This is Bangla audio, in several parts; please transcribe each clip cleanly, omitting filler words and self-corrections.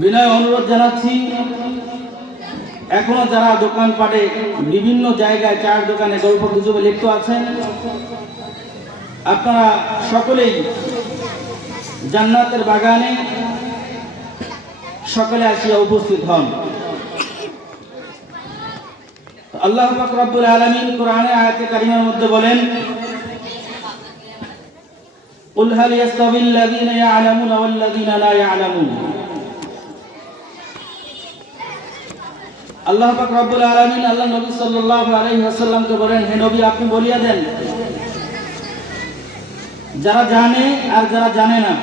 বিনয় অনুরোধ জানাচ্ছি, এখনো যারা দোকানপাটে বিভিন্ন জায়গায় চার দোকানে গল্প গুজবে লিপ্ত আছেন, আপনারা সকলেই জান্নাতের বাগানে সকলে আসিয়া উপস্থিত হন। আল্লাহ পাক রব্বুল আলামিন কোরআনে আয়াতে কারিমার মধ্যে বলেন, কুল হাল ইয়াস্তাবিল লাযীনা ইয়া'লামুনা ওয়াল লাযীনা লা ইয়া'লামুন। আল্লাহ পাক রব্বুল আলামিন আল্লাহ নবী সাল্লাল্লাহু আলাইহি ওয়াসাল্লামকে বলেন, হে নবী, আপনি বলিয়া দেন, যারা জানে আর যারা জানে না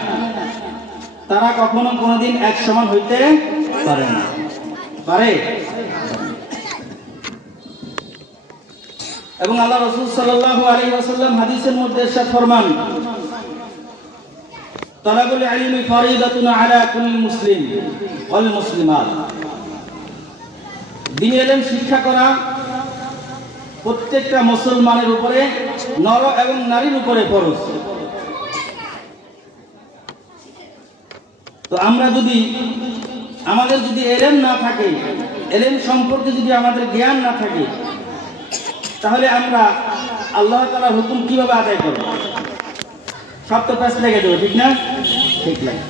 তারা কখনো কোনোদিন এক সমান হইতে পারে না। পারে? এবং আল্লাহ রাসূল সাল্লাল্লাহু আলাইহি ওয়াসাল্লাম হাদিসের মধ্যে ইরশাদ ফরমান, তালাবুল ইলমি ফরিদাতুন আলা কুল্লি মুসলিম ওয়াল মুসলিমাত। দ্বীনি ইলম শিক্ষা করা প্রত্যেকটা মুসলমানের উপরে, নর এবং নারীর উপরে ফরজ। তো আমরা যদি আমাদের ইলম না থাকে, ইলম সম্পর্কে যদি আমাদের জ্ঞান না থাকে, তাহলে আমরা আল্লাহ তাআলার হুকুম কিভাবে আদায় করব? সব তো প্যাচ লেগে দেবো, ঠিক না? ঠিক লাগে।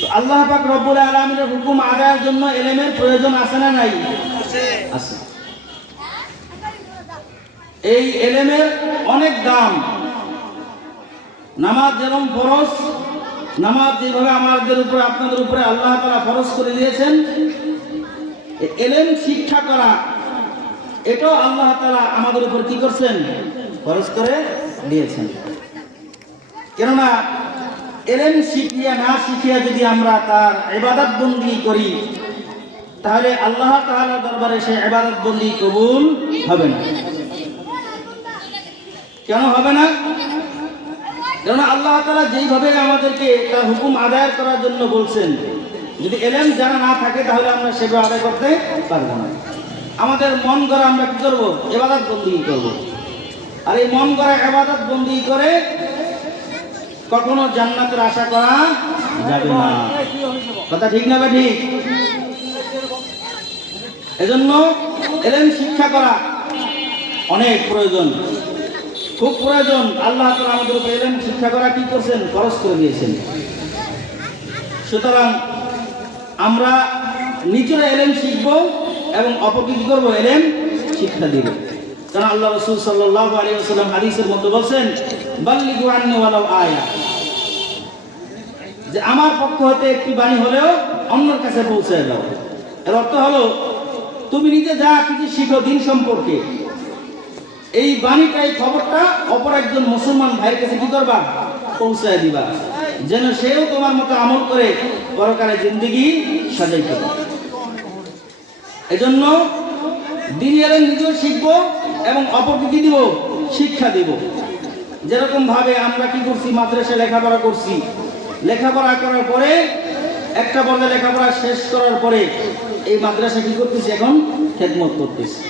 তো আল্লাহ পাক রব্বুল আলামিনের হুকুম আদায়ের জন্য ইলমের প্রয়োজন আছে না নাই? আছে। এই ইলমের অনেক দাম। নামাজ যেরকম ফরজ, নামাজ যেভাবে আমাদের উপরে আপনাদের উপরে আল্লাহ তাআলা ফরজ করে দিয়েছেন, ইলম শিক্ষা করা এটাও আল্লাহ তাআলা আমাদের উপর কি করছেন? ফরজ করে দিয়েছেন। কেননা ইলম শিখিয়া না শিখিয়া যদি আমরা তার ইবাদত বন্দেগী করি, তাহলে আল্লাহ তাআলার দরবারে সেই ইবাদত বন্দেগী কবুল হবে না। কেন হবে না? কারণ আল্লাহ তাআলা যেইভাবে আমাদেরকে তার হুকুম আদায় করার জন্য বলছেন, যদি ইলম জানা না থাকে তাহলে আমরা সেভাবে আদায় করতে পারবো না। আমাদের মন গড়া আমরা কি করবো? ইবাদত বন্দেগী করব। আর এই মন গড়া ইবাদত বন্দেগী করে কখনো জান্নাতের আশা করা যাবে না। কথা ঠিক না বা ঠিক? এজন্য ইলম শিক্ষা করা অনেক প্রয়োজন, খুব প্রয়োজন। আল্লাহ তাআলা আমাদের উপর ইলম শিক্ষা করা কি করছেন? ফরজ করে দিয়েছেন। সুতরাং আমরা নিজেরা ইলম শিখব এবং অপরকে কি করবো? ইলম শিক্ষা দিব। কারণ আল্লাহ রাসূল সাল্লাল্লাহু আলাইহি ওয়াসাল্লাম হাদিসের মধ্যে বলেন, বাল্লিগু আন্নী ওয়ালাউ আয়া, যে আমার পক্ষ হতে একটি বাণী হলেও অন্যের কাছে পৌঁছে দাও। এর অর্থ হলো, তুমি নিজে যা কিছু শিখো দিন সম্পর্কে, এই বাণীটা, এই খবরটা অপর একজন মুসলমান ভাইয়ের কাছে কি করবা? পৌঁছায় দিবা, যেন সেও তোমার মতো আমল করে পরকালে জিন্দেগি সাজাইতে পারে। এজন্য দ্বীনি ইলম নিজেও শিখবো এবং অপরকে কি দিব? শিক্ষা দিব। যেরকম ভাবে আমরা কি করছি? মাদ্রাসায় লেখাপড়া করছি, লেখাপড়া করার পরে একটা পর্যায়ে লেখাপড়া শেষ করার পরে এই মাদ্রাসা কি করতেছি? এখন খেদমত করতেছি।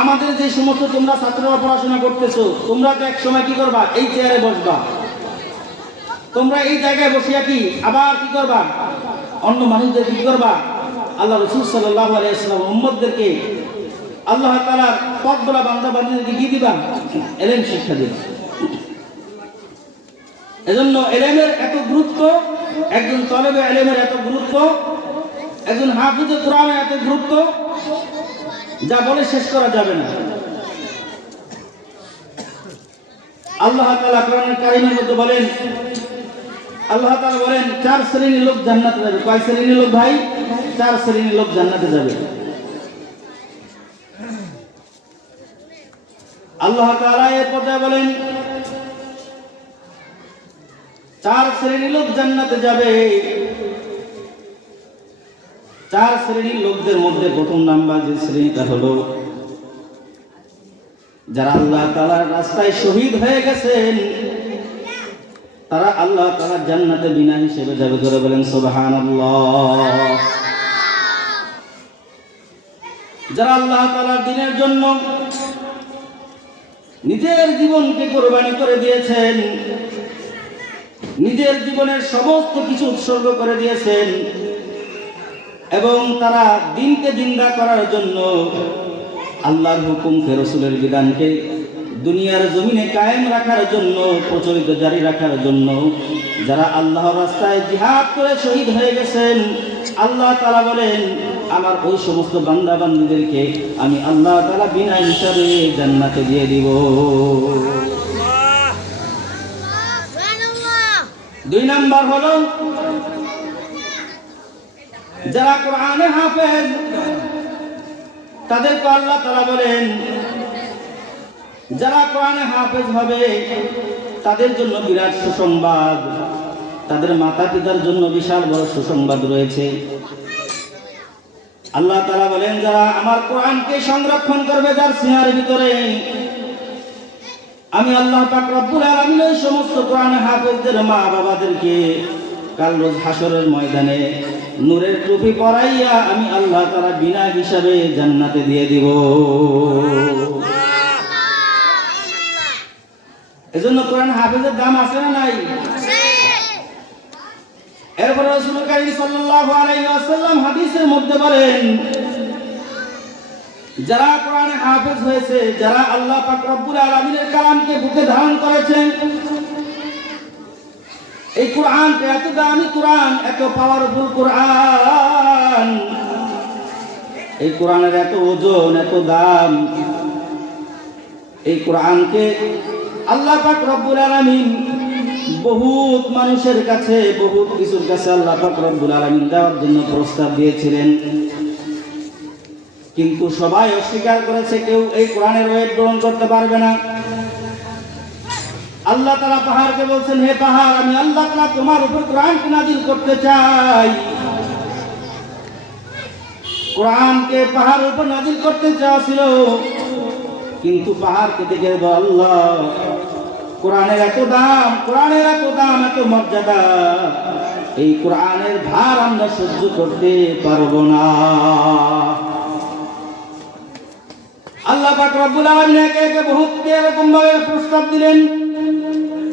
আমাদের যে সমস্ত তোমরা ছাত্ররা পড়াশোনা করতেছো, তোমরা তো এক সময় কি করবা? এই চেয়ারে বসবা। তোমরা এই জায়গায় বসিয়া কি আবার কি করবা? অন্য মানুষদের কি করবা? আল্লাহ রাসূল সাল্লাল্লাহু আলাইহি ওয়াসাল্লাম উম্মতদেরকে, আল্লাহ তাআলার পথ-বলা বান্দা-বান্দীদেরকে কি দিবা? ইলম শিক্ষা দিবা। এজন্য ইলমের এত গুরুত্ব, একজন তালেবে ইলমের এত গুরুত্ব, একজন হাফিজে কোরআনের এত গুরুত্ব, যা বলে শেষ করা যাবে না। আল্লাহ তাআলা কোরআনুল কারীমের মধ্যে বলেন, আল্লাহ তাআলা বলেন, 4 শ্রেণীর লোক জান্নাতে যাবে। কয় শ্রেণীর লোক ভাই? 4 শ্রেণীর লোক জান্নাতে যাবে। আল্লাহ তাআলা এর পর্যায়ে বলেন, 4 শ্রেণীর লোক জান্নাতে যাবে। 4 শ্রেণীর লোকদের মধ্যে প্রথম নাম্বার যে শ্রেণীটা হলো, যারা আল্লাহ তাআলার রাস্তায় শহীদ হয়ে গেছেন, তারা আল্লাহ তাআলার জান্নাতে বিনা হিসেবে যাবে। জোরে বলেন সুবহানাল্লাহ। যারা আল্লাহ তাআলার দ্বীনের জন্য নিজের জীবনকে কোরবানি করে দিয়েছেন, নিজের জীবনের সমস্ত কিছু উৎসর্গ করে দিয়েছেন এবং তারা দিনকে জিন্দা করার জন্য আল্লাহর হুকুমকে, রাসূলের বিধানকে দুনিয়ার জমিনে কায়েম রাখার জন্য, প্রচলিত জারি রাখার জন্য যারা আল্লাহর রাস্তায় জিহাদ করে শহীদ হয়ে গেছেন, আল্লাহ তাআলা বলেন আমার ওই সমস্ত বান্দা বান্দীদেরকে আমি আল্লাহ তাআলা বিনা হিসাবে জান্নাতে দিয়ে দিব। 2 নাম্বার হলো যারা কোরআনে হাফেজ, তাদেরকে আল্লাহ তাআলা বলেন যারা কোরআনে হাফেজ হবে তাদের জন্য বিরাট সুসংবাদ, তাদের মাতা পিতার জন্য বিশাল বড় সুসংবাদ রয়েছে। আল্লাহ তাআলা বলেন যারা আমার কোরআনকে সংরক্ষণ করবে যার সিনার ভিতরে, আমি আল্লাহ পাক রব্বুল আলামিন এই সমস্ত কোরআনে হাফেজদের মা বাবাদেরকে কাল রোজ হাসরের ময়দানে নূরের টুপি পরাইয়া আমি আল্লাহ তাআলা বিনা হিসাবে জান্নাতে দিয়ে দিব। এজন্য কোরআন হাফেজের দাম আছে না নাই? এরপর রাসূল কারীম সাল্লাল্লাহু আলাইহি ওয়াসাল্লাম হাদিসের মধ্যে বলেন যারা কোরআনে হাফেজ হয়েছে, যারা আল্লাহ পাক রব্বুল আলামিনের কালামকে বুকে ধারণ করেছেন, এই কোরআনটা এত দামি কোরআন, এত পাওয়ারফুল কোরআন, এই কোরআনের এত ওজন, এত দাম, এই কোরআনকে আল্লাহ পাক রব্বুল আলামিন বহুত মানুষের কাছে, বহুত কিছুর কাছে আল্লাহ পাক রব্বুল আলামিন দেওয়ার জন্য প্রস্তাব দিয়েছিলেন, কিন্তু সবাই অস্বীকার করেছে, কেউ এই কোরআনের ওয়েট গ্রহণ করতে পারবে না। আল্লাহ তাআলা পাহাড়কে বলছেন হে পাহাড়, আমি আল্লাহ তাআলা তোমার উপর কোরআনকে নাযিল করতে চাই। কোরআনকে পাহাড়ের উপর নাযিল করতে চাইছিল, কিন্তু পাহাড়কে দেখে আল্লাহ কোরআনের এত দাম, কোরআনের এত দাম, এত মর্যাদা, এই কোরআনের ভার আমরা সহ্য করতে পারবো না। আল্লাহ পাক রব্বুল আলামিন একে একে বহুত এরকম ভাবে প্রস্তাব দিলেন,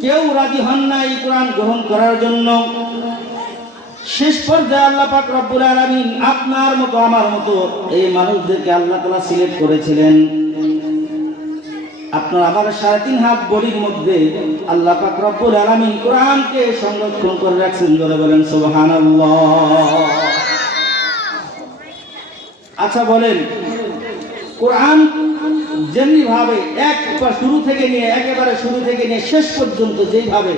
কেউ রাজি হন না এই কোরআন গ্রহণ করার জন্য। শেষ পর্যায়ে আল্লাহ পাক রব্বুল আলামিন আপনার মতো আমার মতো এই মানুষদেরকে আল্লাহ তাআলা সিলেক্ট করেছিলেন। আপনার আমার 3.5 হাত বডির মধ্যে আল্লাহ পাক রব্বুল আলামিন কোরআনকে সংরক্ষণ করে রাখছেন। জোরে বলেন সুবহানাল্লাহ। আচ্ছা বলেন, কোরআন যেমনি ভাবে শুরু থেকে নিয়ে একেবারে শুরু থেকে নিয়ে শেষ পর্যন্ত যেভাবে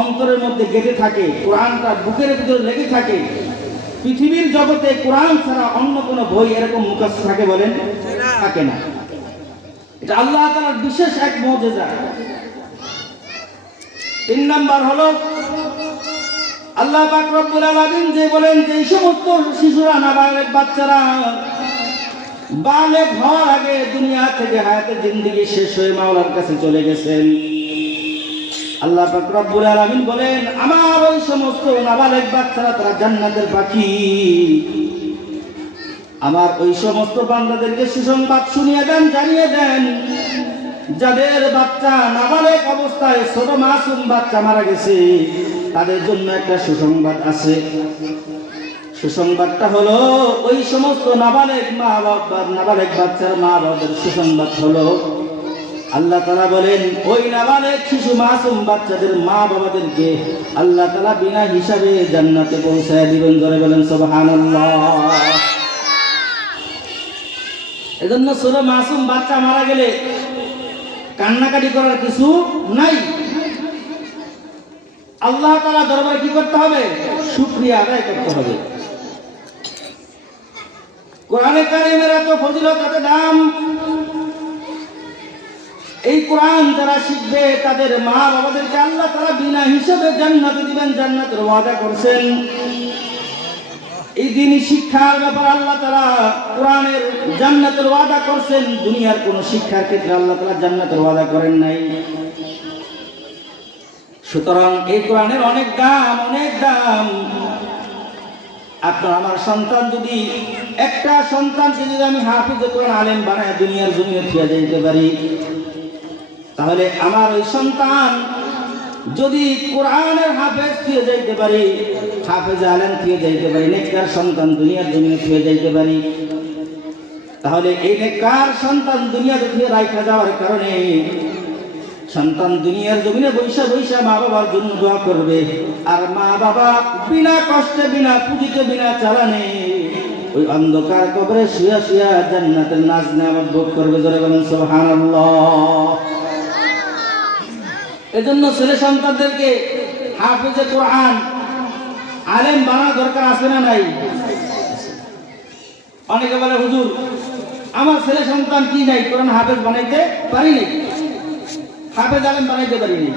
অন্তরের মধ্যে গেঁথে থাকে, কোরআনটা বুকের ভিতরে লেগে থাকে, পৃথিবীর জগতে কোরআন ছাড়া অন্য কোনো বই এরকম মুখস্থ থাকে বলেন? থাকে না। এটা আল্লাহ তাআলার বিশেষ এক মুজিজা। 3 নাম্বার হলো আল্লাহ পাক রব্বুল আলামিন যে বলেন যে এই সমস্ত শিশুরা, নাবালেগ বাচ্চারা বালেগ হওয়ার আগে দুনিয়া থেকে হায়াতে জিন্দেগি শেষ হয়ে মাওলার কাছে চলে গেছেন, আল্লাহ পাক রব্বুল আলামিন বলেন আমার ওই সমস্ত নাবালেগ বাচ্চারা তারা জান্নাতের পাখি। আমার ওই সমস্ত বান্দাদেরকে সুসংবাদ শুনিয়ে দেন, জানিয়ে দেন যাদের বাচ্চা নাবালেগ অবস্থায় ছোট মাসুম বাচ্চা মারা গেছে, তাদের জন্য একটা সুসংবাদ আছে। সুসংবাদটা হলো ওই সমস্ত নাবালেগ মা বাবা, নাবালেগ বাচ্চার মা বাবার সুসংবাদ হলো আল্লাহ তাআলা বলেন ওই নাবালেগ শিশু মাসুম বাচ্চাদের মা বাবাদেরকে আল্লাহ তাআলা বিনা হিসাবে জান্নাতে পৌঁছায় দিবেন। জোরে বলেন সুবহানাল্লাহ। এজন্য ছোট মাসুম বাচ্চা মারা গেলে কান্নাকাটি করার কিছু নাই। আল্লাহ তাআলা দরবারে কি করতে হবে? শুকরিয়া আদায় করতে হবে। কোরআনে কারিমের এত ফজিলত, এত দাম, এই কোরআন যারা শিখবে তাদের মা বাবাদেরকে আল্লাহ তাআলা বিনা হিসাবে জান্নাতে দিবেন, জান্নাতের ওয়াদা করছেন। এই দ্বীনি শিক্ষার ব্যাপারে আল্লাহ তাআলা কোরআনের জান্নাতের ওয়াদা করছেন। দুনিয়ার কোন শিক্ষার ক্ষেত্রে আল্লাহ তাআলা জান্নাতের ওয়াদা করেন নাই। সুতরাং এই কোরআনের অনেক দাম, অনেক দাম। আপনার আমার সন্তান যদি, একটা সন্তানকে যদি আমি হাফিজ কোরআন আলেম বানায় দুনিয়ার জমিনে থিয়া যাইতে পারি, তাহলে আমার ওই সন্তান যদি কোরআনের হাফেজ থুয়ে যাইতে পারি, হাফেজ আলেম থুয়ে যাইতে পারি, নেককার সন্তান দুনিয়ার জমিনে থুয়ে যাইতে পারি, তাহলে এই নেককার সন্তান দুনিয়াতে থুয়ে রাইখা যাওয়ার কারণে সন্তান দুনিয়ার জমিনে বৈশা বৈশা মা বাবার জন্য দোয়া করবে, আর মা বাবা বিনা কষ্টে, বিনা পুঁজিতে, বিনা চালানে ওই অন্ধকার কবরে শুয়া শুয়া জান্নাতের নাজ নেয়ামত ভোগ করবে। জোরে বলেন সুবহানাল্লাহ। এজন্য ছেলে সন্তানদেরকে হাফেজে কোরআন, আলেম বানানো দরকার আছে না নাই? অনেকে বলে হুজুর আমার ছেলে সন্তান কি নাই, কোরআন হাফেজ বানাইতে পারি নাই, হাফেজ আলেম বানাইতে পারি নাই।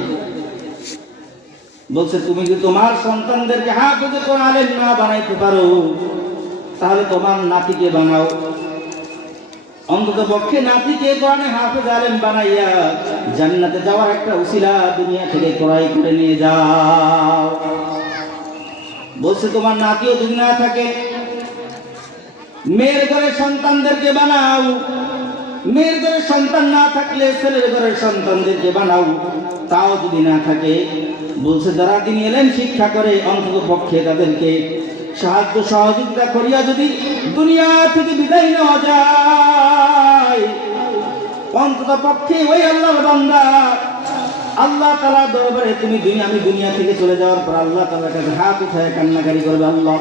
বলছে তুমি যদি তোমার সন্তানদেরকে হাফেজে কোরআন আলেম না বানাইতে পারো, তাহলে তোমার নাতিকে বানাও, অন্তত পক্ষে নাতিকে কোরআনে হাফেজ আলেম বানাইয়া জান্নাতে যাওয়ার একটা উসিলা দুনিয়া থেকে ক্রয় করে নিয়ে যাও। বলছে তোমার নাতিও যদি না থাকে, মেয়ের ঘরের সন্তানদেরকে বানাও, মেয়ের ঘরের সন্তান না থাকলে ছেলের ঘরের সন্তানদেরকে বানাও, তাও যদি না থাকে, বলছে যারা দিন এলেন শিক্ষা করে অন্তত পক্ষে তাদেরকে সাহায্য সহযোগিতা করিয়া যদি দুনিয়া থেকে বিদায় নেওয়া যায়, অন্তত পক্ষে ওই আল্লাহর বান্দা আল্লাহ তাআলা দরবারে তুমি আমি দুনিয়া থেকে চলে যাওয়ার পর আল্লাহ তাআলার কাছে হাত উঠায় কান্নাকারি করবে, আল্লাহ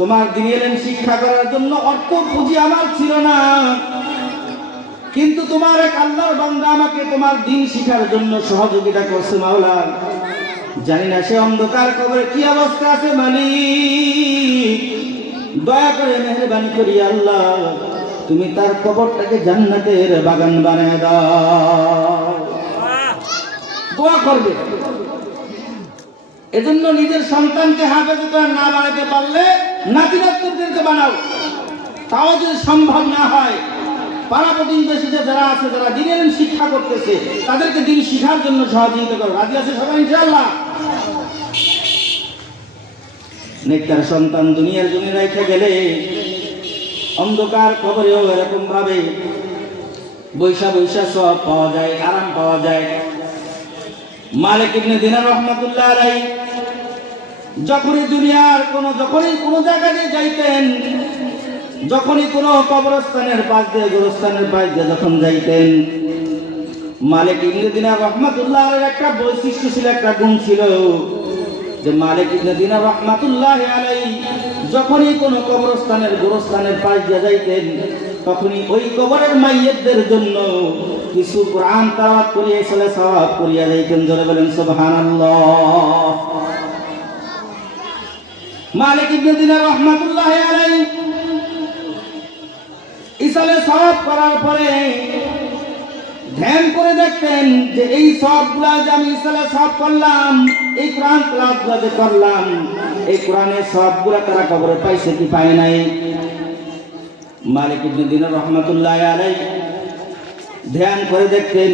তোমার দিন এলেন শিক্ষা করার জন্য অর্থ পুঁজি আমার ছিল না, কিন্তু তোমার এক আল্লাহর বান্দা আমাকে তোমার দিন শিখার জন্য সহযোগিতা করছে মাওলা। জানি না সে অন্ধকার কবরে কি অবস্থা আছে, মালিক দয়া করে মেহেরবানি করি আল্লাহ তুমি তার কবরটাকে জান্নাতের বাগান বানায় দাও। দোয়া করবে। এজন্য নিজের সন্তানকে হাফেজ কোরআন না বানাতে পারলে নাতি নাতনিদেরকে বানাও, তাও যদি সম্ভব না হয় পাড়া প্রতিবেশীতে যারা আছে, যারা দিনের শিক্ষা করতেছে, তাদেরকে দিন শিখার জন্য সহযোগিতা করো। রাজি আছে সবাই ইনশাআল্লাহ? নেককার সন্তান দুনিয়ার জন্য রেখে গেলে অন্ধকার কবরেও এরকম ভাবে বৈশা বৈশা সব পাওয়া যায়, আরাম পাওয়া যায়। মালিক ইবনে দিনার রাহমাতুল্লাহ আলাইহি যখনই কোনো জায়গায় যাইতেন, যখনই কোনো কবরস্থানের পাশ দিয়ে, গোরস্থানের পাশ দিয়ে যখন যাইতেন, মালিক ইবনে দিনার রাহমাতুল্লাহ আলাইহির একটা বৈশিষ্ট্য ছিল, একটা গুণ ছিল যে মালিক ইবনে দিনার রাহমাতুল্লাহ আলাইহি যখনই কোনো কবরস্থানের, গোরস্থানের পাশ দিয়ে যাইতেন, তখনই ওই কবরের মাইয়্যিতদের জন্য কিছু কোরআন তেলাওয়াত করিয়ে সওয়াব করিয়া যাইতেন। জোরে বলেন সুবহানাল্লাহ। মালিক ইবনে দিনার রাহমাতুল্লাহ আলাইহি ইসালে সওয়াব করার পরে ধ্যান করে দেখতেন যে এই সওয়াবগুলা যে আমি ইসালে সওয়াব করলাম, এই কোরআন তেলাওয়াতগুলা যে করলাম, এই কোরআনের সওয়াবগুলা তারা কবরে পাইছে কি পায় নাই। মালিক ইবনে দিনার রাহমাতুল্লাহ আলাইহি ধ্যান করে দেখতেন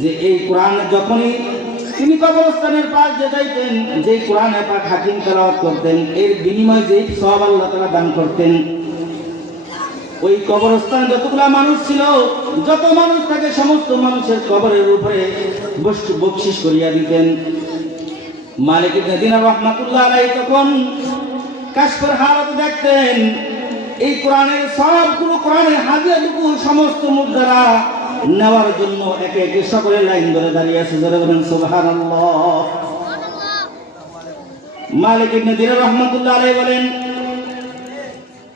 যে এই কোরআন যখনই তিনি কবরস্থানের পাশ দিয়ে যাইতেন, যে কোরআনে পাক হাকিম তেলাওয়াত করতেন, এর বিনিময়ে যে সওয়াব আল্লাহ তাআলা দান করতেন, ওই কবরস্থানে যতগুলা মানুষ ছিল, যত মানুষ থাকে সমস্ত মানুষের কবরের উপরে বকশিশ করিয়া দিতেন। মালিক ইবনে দিনার রাহমাতুল্লাহ আলাইহি তখন কাশফের হালত দেখতেন, এই কোরআনের সবগুলো, কোরআনের হাদিয়াটুকু সমস্ত মুদ্রা নেওয়ার জন্য একে একে সকলের লাইন ধরে দাঁড়িয়ে আছে। জোরে বলেন সুবহানাল্লাহ। মালিক ইবনে দিনার রাহমাতুল্লাহ আলাইহি বলেন,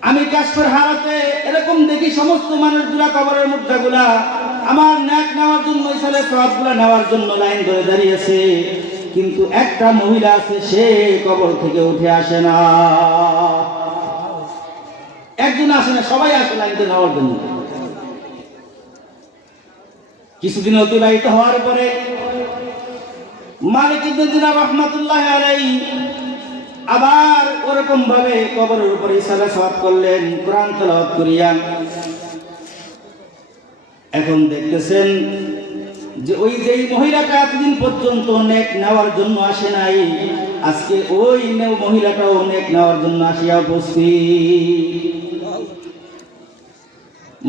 আমি কাশফের হালতে এরকম দেখি সমস্ত মানুষগুলা কবরের মুদ্রাগুলা আমার নেক নেওয়ার জন্য, ইসালে সওয়াবগুলা নেওয়ার জন্য লাইন ধরে দাঁড়িয়েছে, কিন্তু একটা মহিলা আছে সে কবর থেকে উঠে আসে না। একজন আসে না, সবাই আসে লাইন ধরে নেওয়ার জন্য। কিছুদিন অতিবাহিত হওয়ার পরে মালিক ইবনে দিনার রাহমাতুল্লাহ আলাইহি আবার ওরকম ভাবে কবরের উপরে ইসালে সওয়াব করলেন কোরআন তেলাওয়াত করিয়া। এখন দেখতেছেন যে ওই যেই মহিলাটা এতদিন পর্যন্ত নেক নেওয়ার জন্য আসে নাই, আজকে ওই মহিলাটাও নেক নেওয়ার জন্য আসিয়া উপস্থিত।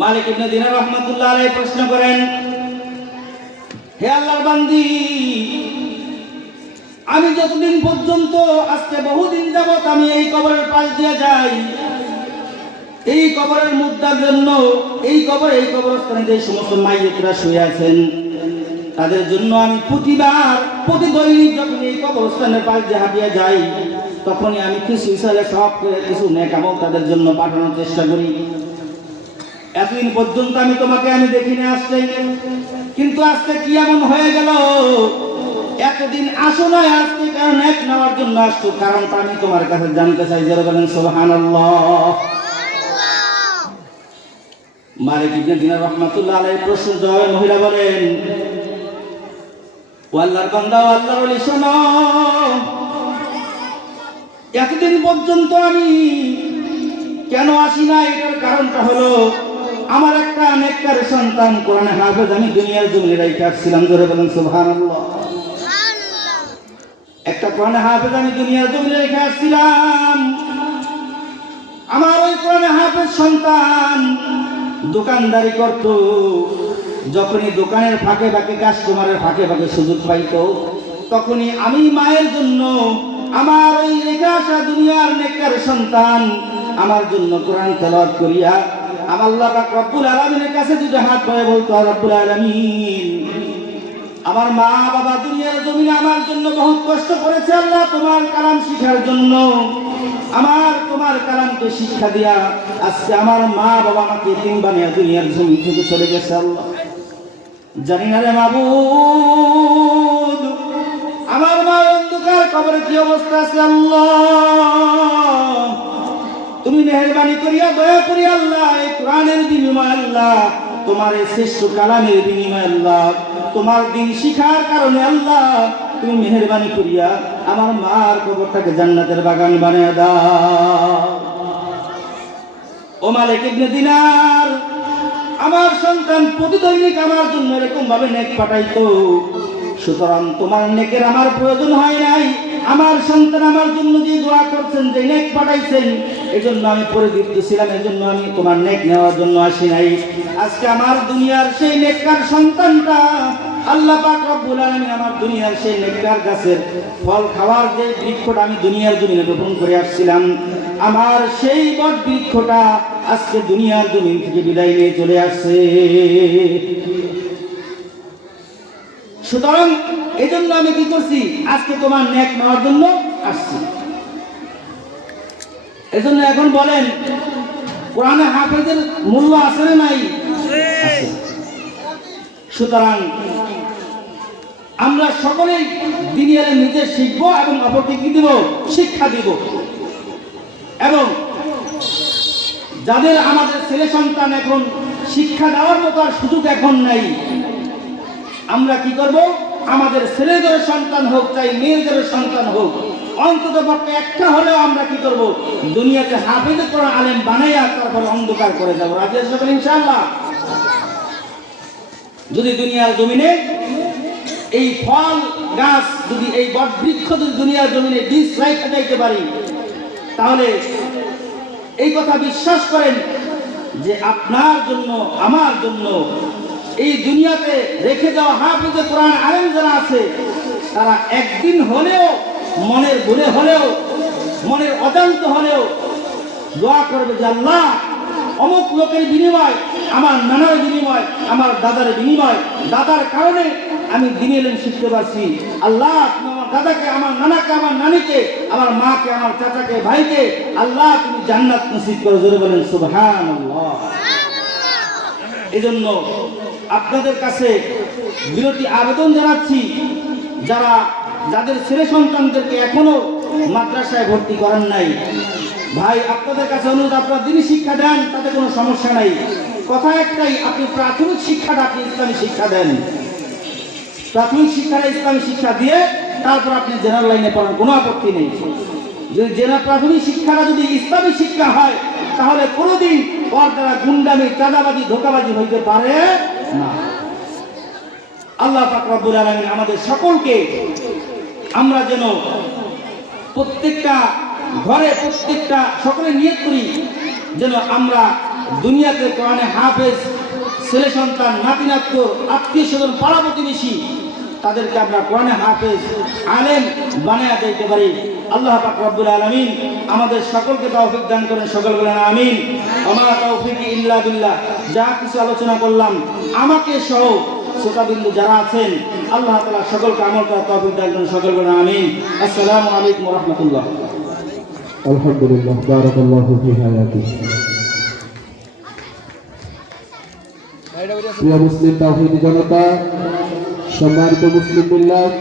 মালিক ইবনে দিনার রাহমাতুল্লাহ আলাইহি প্রশ্ন করেন, হে আল্লাহর বান্দি, আমি যতদিন পর্যন্ত, আজকে বহুদিন যাবত আমি এই কবরের পাশ দিয়ে যাই, এই কবরের মুদ্রার জন্য, এই কবরস্থানে যে সমস্ত মাইয়েতরা শুয়ে আছেন তাদের জন্য আমি প্রতি দৈনিক যখন এই কবরস্থানের পাশ দিয়ে হাঁটিয়ে যাই, তখনই আমি কিছু ইসালে সব করে কিছু নেক আমল তাদের জন্য পাঠানোর চেষ্টা করি। এতদিন পর্যন্ত আমি তোমাকে দেখিনি আসতে, কিন্তু আজকে কি এমন হয়ে গেল? এতদিন আসো না, আজকে কেন নেক নেওয়ার জন্য আসছো? কারণটা আমি তোমার কাছে জানতে চাই। যারা বলেন সুবহানাল্লাহ। মালিক ইবনে দিনার রাহমাতুল্লাহ আলাইহি প্রশ্ন জবাবে মহিলা বলেন, ও আল্লাহর বান্দা, ও আল্লাহর ওলি, শোনো, এতদিন পর্যন্ত আমি কেন আসি না? এটার কারণটা হলো আমার একটা নেককার সন্তান কোরআনে হাফেজ আমি দুনিয়ার জমিনে রেখে আসছিলাম। জোরে বলেন সুবহানাল্লাহ। একটা কোরআনে হাফেজ আমি দুনিয়ার জমিনে রেখে আসছিলাম। আমার ওই কোরআনে হাফেজ সন্তান দোকানদারি করত। যখনই দোকানের ফাঁকে ফাঁকে, কাস্টমারের ফাঁকে ফাঁকে সুযোগ পাইতো, তখনই আমি মায়ের জন্য, আমার ওই রেখে আসা দুনিয়ার নেককার সন্তান আমার জন্য কোরআন তেলাওয়াত করিয়া আমার আল্লাহ পাক রব্বুল আলামিনের কাছে দুটো হাত ধরে বলতো, রব্বুল আলামিন, আমার মা বাবা দুনিয়ার জমিনে আমার জন্য বহুত কষ্ট করেছে। আল্লাহ, তোমার কালাম শিখার জন্য, আমার তোমার কালামকে শিক্ষা দিয়া আজকে আমার মা বাবা আমাকে এতিম বানিয়ে দুনিয়ার জমিন থেকে চলে গেছে। আল্লাহ, জানি না রে মাবুদ, আমার মা অন্ধকার কবরে কি অবস্থা আছে। আল্লাহ, তুমি মেহেরবানি করিয়া, দয়া করিয়া আল্লাহ, এই কোরআনের বিনিময় আল্লাহ, তোমার এই শ্রেষ্ঠ কালামের বিনিময় আল্লাহ, তোমার দিন শিখার কারণে আল্লাহ, তুমি মেহেরবানি করিয়া আমার মার কবরটাকে জান্নাতের বাগান বানিয়ে দাও। ও মালিক ইবনে দিনার, আমার সন্তান প্রতিদৈনিক আমার জন্য এরকম ভাবে নেক পাঠাইতো, সুতরাং তোমার নেকের আমার প্রয়োজন হয় নাই। আমার সন্তান আমার জন্য যে দোয়া করছেন, যে নেক পাঠাইছেন, এজন্য আমি পরিতৃপ্ত ছিলাম, এজন্য আমি তোমার নেক নেওয়ার জন্য আসি নাই। আজকে আমার দুনিয়ার সেই নেককার সন্তানটা আল্লাহ পাক রব্বুল আলামিন আমার দুনিয়ার সেই নেককার গাছের ফল খাওয়ার যে বৃক্ষটা আমি দুনিয়ার জমিনে রোপণ করে আসছিলাম, আমার সেই বট বৃক্ষটা আজকে দুনিয়ার জমিন থেকে বিদায় নিয়ে চলে আসছে। সুতরাং এই জন্য আমি কি করছি? আজকে তোমার নেক নেওয়ার জন্য আসছি। এই জন্য এখন বলেন, কোরআনে হাফেজের মূল্য আছে না নাই? আছে। সুতরাং আমরা সকলেই দিনের নিজে শিখবো এবং অপরকে কি দিব? শিক্ষা দিব। এবং যাদের আমাদের ছেলে সন্তান এখন শিক্ষা দেওয়ার মতো আর সুযোগ এখন নাই, আমরা কি করব? আমাদের ছেলেদের সন্তান হোক, চাই মেয়েদের সন্তান হোক, অন্তত পক্ষে একটা হলেও আমরা কি করব? দুনিয়াতে হাফেজে কোরআন আলেম বানাইয়া তারপর অন্ধকার করে যাবো। রাজি আছেন ইনশাআল্লাহ? যদি দুনিয়ার জমিনে এই ফল গাছ, যদি এই বট বৃক্ষ যদি দুনিয়ার জমিনে বীজ রাইখা যাইতে পারি, তাহলে এই কথা বিশ্বাস করেন যে আপনার জন্য, আমার জন্য এই দুনিয়াতে রেখে যাওয়া হাফেজে কোরআন আলেম যারা আছে, তারা একদিন হলেও, মনের ভুলে হলেও, মনের অজান্ত হলেও দোয়া করবে যে আল্লাহ, অমুক লোকের বিনিময়, আমার নানার বিনিময়, আমার দাদার বিনিময়, দাদার কারণে আমি দিনে এলেম শিখতে পারছি। আল্লাহ, তুমি আমার দাদাকে, আমার নানাকে, আমার নানিকে, আমার মাকে, আমার চাচাকে, ভাইকে আল্লাহ তুমি জান্নাত নসিব করো। জোরে বলেন সুবহানাল্লাহ। এজন্য আপনাদের কাছে বিরতি আবেদন জানাচ্ছি, যাদের ছেলে সন্তানদেরকে এখনো মাদ্রাসায় ভর্তি করান নাই, ভাই আপনাদের কাছে অনুরোধ, আপনারা দিনই শিক্ষা দেন, তাতে কোনো সমস্যা নাই। কথা একটাই, আপনি প্রাথমিক শিক্ষাটা আপনি ইসলামী শিক্ষা দেন। প্রাথমিক শিক্ষাটা ইসলামী শিক্ষা দিয়ে তারপর আপনি জেনারেল লাইনে পড়ান, কোনো আপত্তি নেই। যদি প্রাথমিক শিক্ষাটা যদি ইসলামী শিক্ষা হয়, তাহলে কোনোদিন ওর দ্বারা গুন্ডামি, চাঁদাবাজি, ধোঁকাবাজি হইতে পারে না। আল্লাহ পাক রব্বুল আলামিন আমাদের সকলকে, আমরা যেন প্রত্যেকটা ঘরে, প্রত্যেকটা সকলে নিয়ত করি যেন আমরা দুনিয়াতে কোরআনে হাফেজ ছেলে সন্তান, নাতি নাতর, আত্মীয় স্বজন, পাড়া প্রতিবেশী তাদেরকে আমরা কোরআনে হাফেজ আলেম বানায়া দিতে পারি। আল্লাহ পাক রব্বুল আলামিন আমাদের সকলকে তৌফিক দান করেন, সকল বলেন আমিন। ওয়া মা তাওফিকি ইল্লা বিল্লাহ। যা কিছু আলোচনা করলাম আমাকে সহ শ্রোতাবিন্দু যারা আছেন আল্লাহ তাআলা সকলকে আমল করার তৌফিক দান করেন, সকল বলেন আমিন। আসসালামু আলাইকুম ওয়া রাহমাতুল্লাহ। আলহামদুলিল্লাহ, বারাকাল্লাহু ফি হায়াতিহি। প্রিয় মুসলিম তাওহীদি জনতা, সম্মানিত মুসলিম মিল্লাত,